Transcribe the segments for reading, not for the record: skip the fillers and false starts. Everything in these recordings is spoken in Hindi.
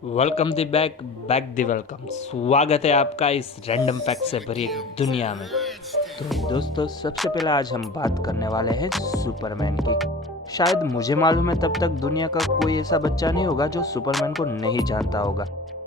Welcome the back back the welcome. स्वागत है आपका इस रैंडम फैक्ट से भरी एक दुनिया में। तो दोस्तों, सबसे पहले आज हम बात करने वाले हैं सुपरमैन की। शायद मुझे मालूम है तब तक दुनिया का कोई ऐसा बच्चा नहीं होगा जो सुपरमैन को नहीं जानता होगा।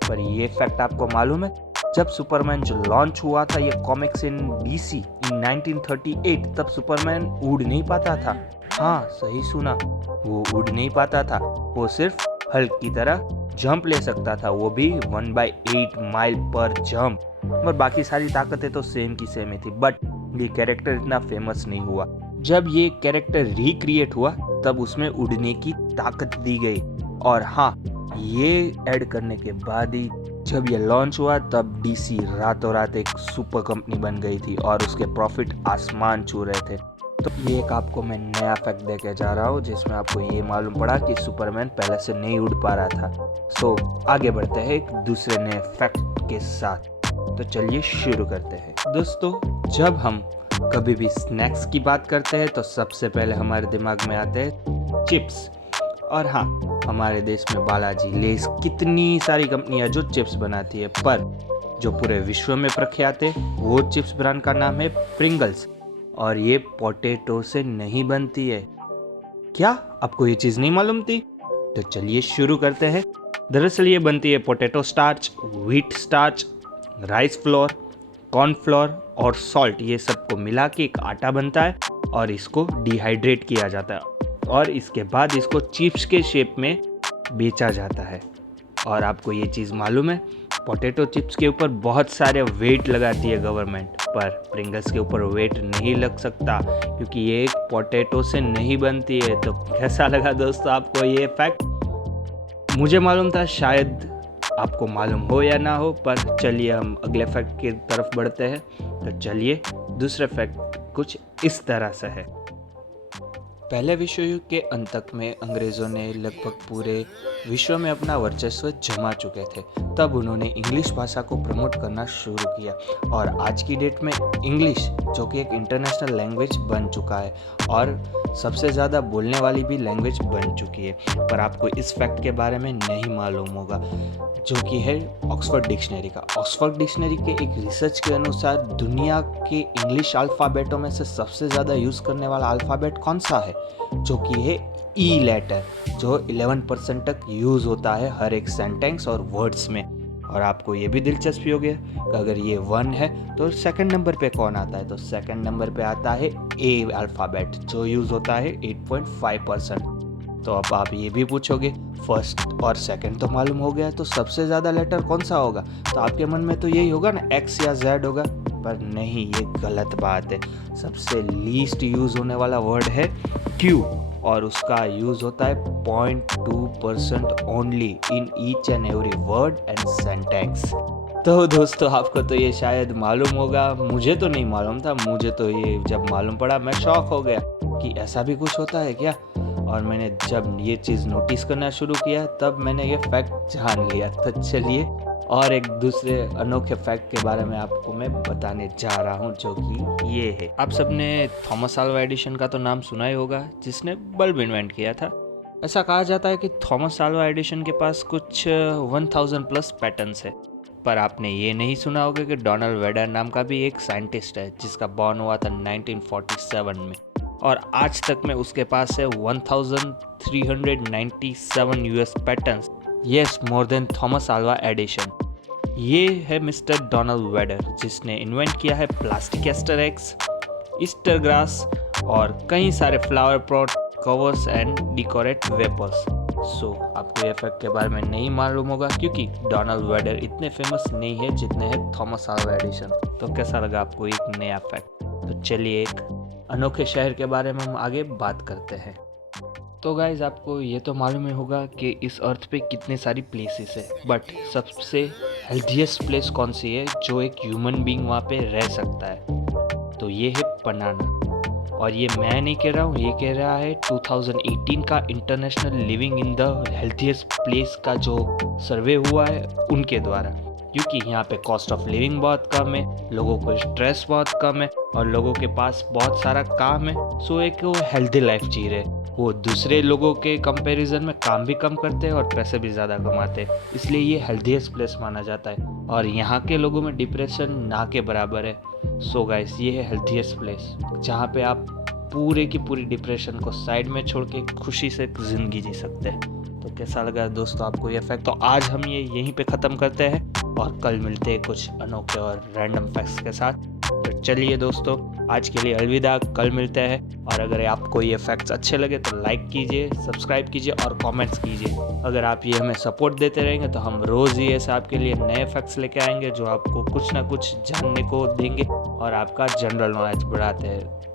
पर ये फैक्ट आपको मालूम है, जब सुपरमैन जो लॉन्च हुआ था, ये कॉमिक्स इन बीसी इन 1938, तब सुपरमैन उड़ नहीं पाता था। हाँ, सही सुना, वो उड़ नहीं पाता था। वो सिर्फ हल्क की तरह जंप ले सकता था, वो भी 1/8 माइल पर जंप। और बाकी सारी ताकतें तो सेम की सेम ही थी। बट ये कैरेक्टर इतना फेमस नहीं हुआ। जब ये कैरेक्टर रिक्रिएट हुआ तब उसमें उड़ने की ताकत दी गई। और हाँ, ये ऐड करने के बाद ही जब ये लॉन्च हुआ तब डीसी रातों रात एक सुपर कंपनी बन गई थी और उसके प्रॉफिट आसमान छू रहे थे। तो ये एक आपको मैं नया फैक्ट देके जा रहा हूँ जिसमें आपको ये मालूम पड़ा कि सुपरमैन पहले से नहीं उड़ पा रहा था। तो आगे बढ़ते हैं एक दूसरे नए फैक्ट के साथ। तो चलिए शुरू करते हैं। दोस्तों, जब हम कभी भी स्नैक्स की बात करते हैं तो सबसे पहले हमारे दिमाग में आते हैं चिप्स। और हाँ, हमारे देश में बालाजी, लेस, कितनी सारी कंपनियां जो चिप्स बनाती है, पर जो पूरे विश्व में प्रख्यात है वो चिप्स ब्रांड का नाम है प्रिंगल्स। और ये पोटैटो से नहीं बनती है। क्या आपको ये चीज़ नहीं मालूम थी? तो चलिए शुरू करते हैं। दरअसल ये बनती है potato starch, wheat starch, rice flour, corn flour और सॉल्ट, ये सबको मिला के एक आटा बनता है और इसको डिहाइड्रेट किया जाता है और इसके बाद इसको चिप्स के शेप में बेचा जाता है। और आपको ये चीज़ मालूम है, पोटैटो चिप्स के ऊपर बहुत सारे वेट लगाती है गवर्नमेंट, पर प्रिंगल्स के ऊपर वेट नहीं लग सकता क्योंकि ये एक पोटैटो से नहीं बनती है। तो कैसा लगा दोस्तों आपको ये फैक्ट? मुझे मालूम था, शायद आपको मालूम हो या ना हो, पर चलिए हम अगले फैक्ट की तरफ बढ़ते हैं। तो चलिए, दूसरे फैक्ट कुछ इस तरह से है। पहले विश्व युद्ध के अंत तक में अंग्रेज़ों ने लगभग पूरे विश्व में अपना वर्चस्व जमा चुके थे। तब उन्होंने इंग्लिश भाषा को प्रमोट करना शुरू किया और आज की डेट में इंग्लिश, जो कि एक इंटरनेशनल लैंग्वेज बन चुका है और सबसे ज़्यादा बोलने वाली भी लैंग्वेज बन चुकी है। पर आपको इस फैक्ट के बारे में नहीं मालूम होगा, जो कि है ऑक्सफोर्ड डिक्शनरी का। ऑक्सफोर्ड डिक्शनरी के एक रिसर्च के अनुसार दुनिया के इंग्लिश अल्फ़ाबेटों में से सबसे ज़्यादा यूज़ करने वाला अल्फ़ाबेट कौन सा है, जो कि है ई लेटर, जो 11% तक यूज़ होता है हर एक सेंटेंस और वर्ड्स में। और आपको ये भी दिलचस्पी हो गया कि अगर ये 1 है तो सेकंड नंबर पे कौन आता है? तो सेकंड नंबर पे आता है ए अल्फ़ाबेट, जो यूज़ होता है 8.5%। तो अब आप ये भी पूछोगे, फर्स्ट और सेकंड तो मालूम हो गया, तो सबसे ज़्यादा लेटर कौन सा होगा? तो आपके मन में तो यही होगा ना, एक्स या जेड होगा। पर नहीं, ये गलत बात है। सबसे लीस्ट यूज़ होने वाला वर्ड है क्यू और उसका यूज़ होता है 0.2% only in each and every word and sentence. तो दोस्तों, आपको तो ये शायद मालूम होगा, मुझे तो नहीं मालूम था। मुझे तो ये जब मालूम पड़ा मैं शॉक हो गया कि ऐसा भी कुछ होता है क्या। और मैंने जब ये चीज़ नोटिस करना शुरू किया तब मैंने ये फैक्ट जान लिया। तो चलिए, और एक दूसरे अनोखे फैक्ट के बारे में आपको मैं बताने जा रहा हूँ, जो कि ये है। आप सबने थॉमस अल्वा एडिशन का तो नाम सुना ही होगा, जिसने बल्ब इन्वेंट किया था। ऐसा कहा जाता है कि थॉमस अल्वा एडिशन के पास कुछ 1000+ पैटर्न्स है। पर आपने ये नहीं सुना होगा कि डोनाल्ड वेडर नाम का भी एक साइंटिस्ट है जिसका बॉर्न हुआ था 1947 में, और आज तक में उसके पास है 1397 US patents. Yes, more than Thomas Alva Edison. ये है मिस्टर डोनाल्ड वेडर, जिसने इन्वेंट किया है plastic Easter eggs, Easter grass और कई सारे flower pot covers and decorate wrappers. So आपको ये फैक्ट के बारे में नहीं मालूम होगा क्योंकि डोनाल्ड वेडर इतने फेमस नहीं है जितने हैं थॉमस अल्वा एडिशन। तो कैसा लगा आपको एक नया फैक्ट? तो चलिए, एक अनोखे शहर के बारे में हम आगे बात करते हैं। तो गाइज, आपको ये तो मालूम ही होगा कि इस अर्थ पे कितने सारी प्लेसेस है, बट सबसे हेल्थीएस्ट प्लेस कौन सी है जो एक ह्यूमन बीइंग वहाँ पे रह सकता है? तो ये है बनाना। और ये मैं नहीं कह रहा हूँ, ये कह रहा है 2018 का international living in the healthiest place का जो सर्वे हुआ है उनके द्वारा। क्योंकि यहाँ पे कॉस्ट ऑफ लिविंग बहुत कम है, लोगों को स्ट्रेस बहुत कम है और लोगों के पास बहुत सारा काम है। सो एक वो हेल्दी लाइफ जी रहे। वो दूसरे लोगों के कंपैरिजन में काम भी कम करते हैं और पैसे भी ज़्यादा कमाते हैं, इसलिए ये हेल्दीएस्ट प्लेस माना जाता है और यहाँ के लोगों में डिप्रेशन ना के बराबर है। सो गाइस, ये है हेल्दीएस्ट प्लेस जहाँ पे आप पूरे की पूरी डिप्रेशन को साइड में छोड़ के खुशी से ज़िंदगी जी सकते हैं। तो कैसा लगा दोस्तों आपको ये फैक्ट? तो आज हम ये यहीं पे ख़त्म करते हैं और कल मिलते हैं कुछ अनोखे और रैंडम फैक्ट्स के साथ। तो चलिए दोस्तों, आज के लिए अलविदा, कल मिलते हैं। और अगर आपको ये फैक्ट्स अच्छे लगे तो लाइक कीजिए, सब्सक्राइब कीजिए और कमेंट्स कीजिए। अगर आप ये हमें सपोर्ट देते रहेंगे तो हम रोज़ ही ऐसे आपके लिए नए फैक्ट्स लेके आएंगे जो आपको कुछ ना कुछ जानने को देंगे और आपका जनरल नॉलेज बढ़ाते हैं।